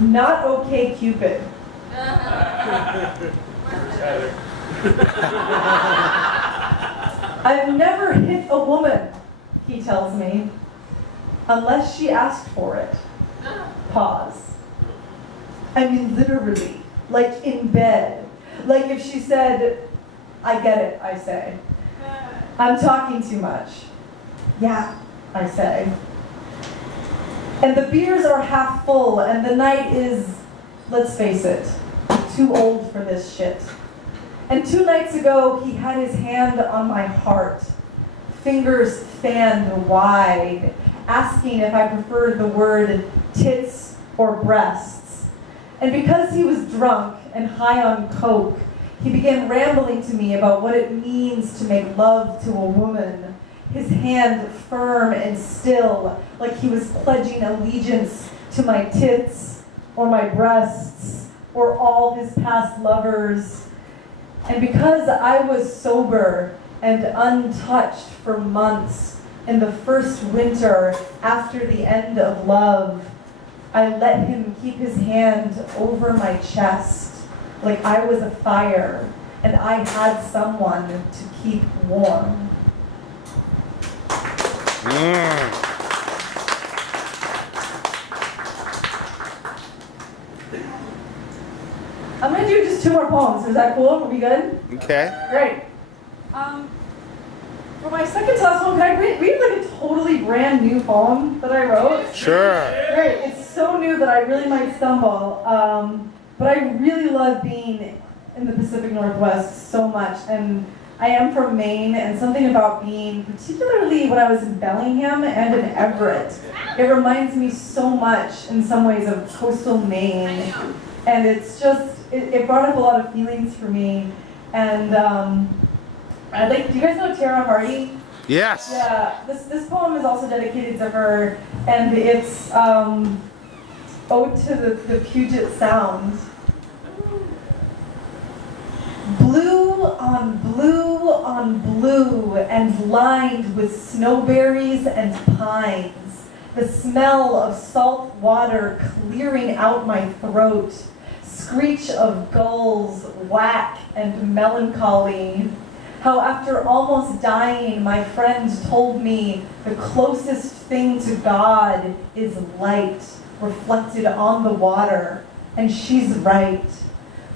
Not okay, Cupid. I've never hit a woman, he tells me, unless she asked for it. Pause. I mean, literally, like in bed. Like if she said, I get it, I say. I'm talking too much. Yeah, I say. And the beers are half full, and the night is, let's face it, too old for this shit. And 2 nights ago, he had his hand on my heart, fingers fanned wide, asking if I preferred the word tits or breasts. And because he was drunk and high on coke, he began rambling to me about what it means to make love to a woman, his hand firm and still, like he was pledging allegiance to my tits or my breasts or all his past lovers. And because I was sober and untouched for months in the first winter after the end of love, I let him keep his hand over my chest like I was a fire and I had someone to keep warm. I'm going to do just 2 more poems. Is that cool? Are we good? Okay. Great. For my second to last one, can I read like a totally brand new poem that I wrote? Sure. Great. It's so new that I really might stumble. But I really love being in the Pacific Northwest so much. And I am from Maine, and something about being, particularly when I was in Bellingham and in Everett, it reminds me so much in some ways of coastal Maine. And it's just, it brought up a lot of feelings for me. And do you guys know Tara Hardy? Yes. Yeah, this poem is also dedicated to her, and it's ode to the Puget Sound. Blue on blue on blue, and lined with snowberries and pines. The smell of salt water clearing out my throat. Screech of gulls, whack and melancholy. How after almost dying, my friend told me the closest thing to God is light reflected on the water. And she's right.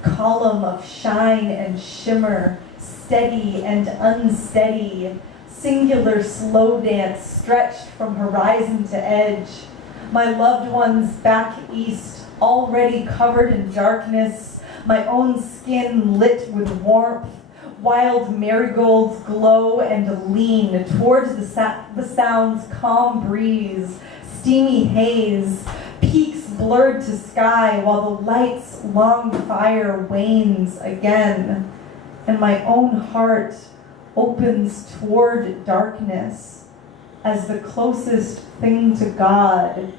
Column of shine and shimmer, steady and unsteady, singular slow dance stretched from horizon to edge. My loved ones back east, already covered in darkness, my own skin lit with warmth, wild marigolds glow and lean towards the sound's calm breeze, steamy haze, peaks blurred to sky while the light's long fire wanes again, and my own heart opens toward darkness as the closest thing to God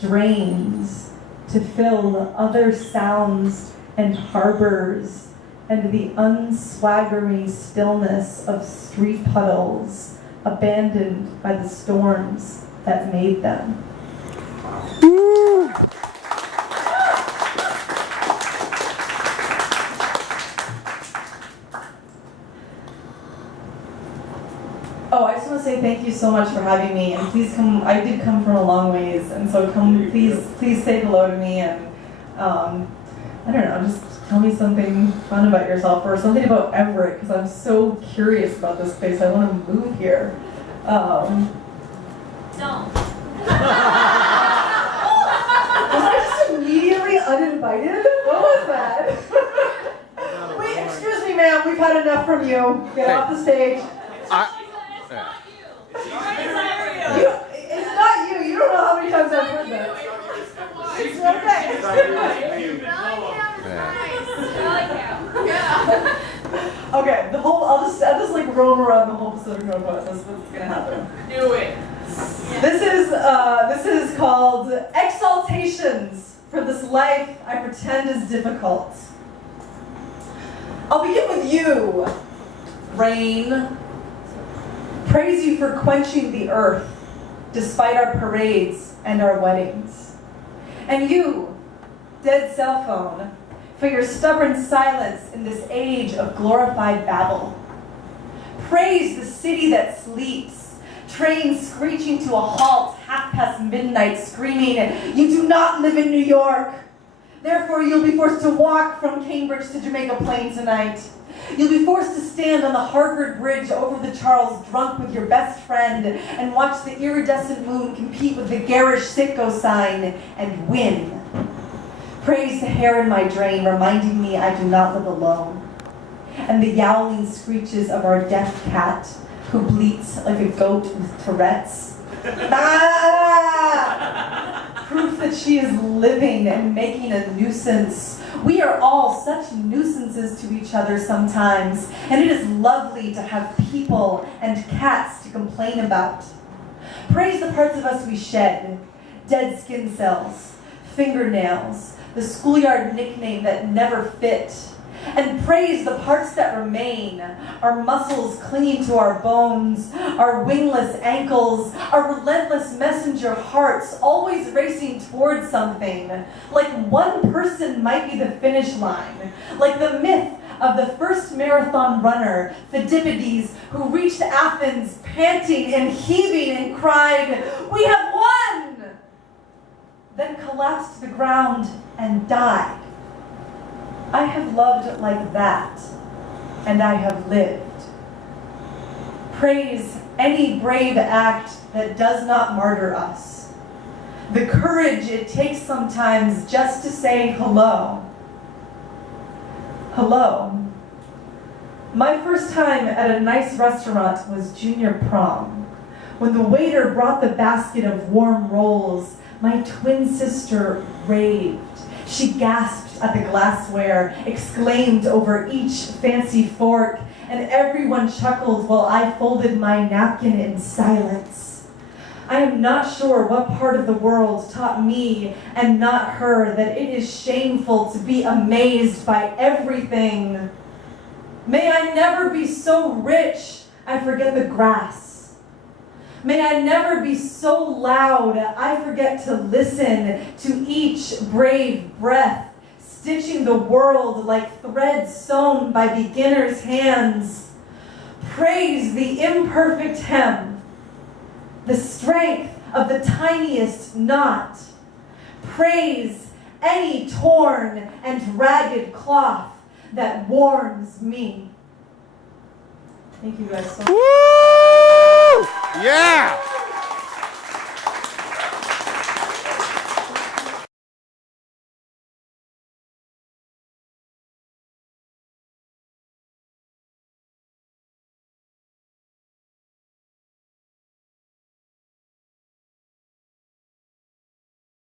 drains to fill other sounds and harbors and the unswaggery stillness of street puddles abandoned by the storms that made them. Woo. Oh, I just want to say thank you so much for having me, and please come. I did come from a long ways, and so come, please say hello to me, and I don't know, just tell me something fun about yourself or something about Everett, because I'm so curious about this place. I want to move here. Don't. Was I just immediately uninvited? What was that? Wait, excuse me, ma'am. We've had enough from you. Get off the stage. It's not you. You don't know how many times I've heard that. It's okay. Okay, I'll just like roam around the whole Pacific Northwest. That's what's gonna happen. Do it. This is called Exaltations for This Life I Pretend Is Difficult. I'll begin with you, rain. Praise you for quenching the earth, despite our parades and our weddings. And you, dead cell phone, for your stubborn silence in this age of glorified babble. Praise the city that sleeps, trains screeching to a halt midnight, screaming, "You do not live in New York. Therefore, you'll be forced to walk from Cambridge to Jamaica Plain tonight. You'll be forced to stand on the Harvard Bridge over the Charles drunk with your best friend and watch the iridescent moon compete with the garish Sitco sign and win. Praise the hair in my drain, reminding me I do not live alone. And the yowling screeches of our deaf cat, who bleats like a goat with Tourette's. Proof that she is living and making a nuisance. We are all such nuisances to each other sometimes, and it is lovely to have people and cats to complain about. Praise the parts of us we shed, dead skin cells, fingernails, the schoolyard nickname that never fit. And praise the parts that remain, our muscles clinging to our bones, our wingless ankles, our relentless messenger hearts always racing towards something. Like one person might be the finish line, like the myth of the first marathon runner, Phidippides, who reached Athens panting and heaving and cried, "We have won!" Then collapsed to the ground and died. I have loved like that, and I have lived. Praise any brave act that does not martyr us. The courage it takes sometimes just to say hello. Hello. My first time at a nice restaurant was junior prom. When the waiter brought the basket of warm rolls, my twin sister raved. She gasped at the glassware, exclaimed over each fancy fork, and everyone chuckled while I folded my napkin in silence. I am not sure what part of the world taught me and not her that it is shameful to be amazed by everything. May I never be so rich I forget the grass. May I never be so loud I forget to listen to each brave breath, stitching the world like threads sewn by beginners' hands. Praise the imperfect hem, the strength of the tiniest knot. Praise any torn and ragged cloth that warms me. Thank you guys so much. Woo! Yeah!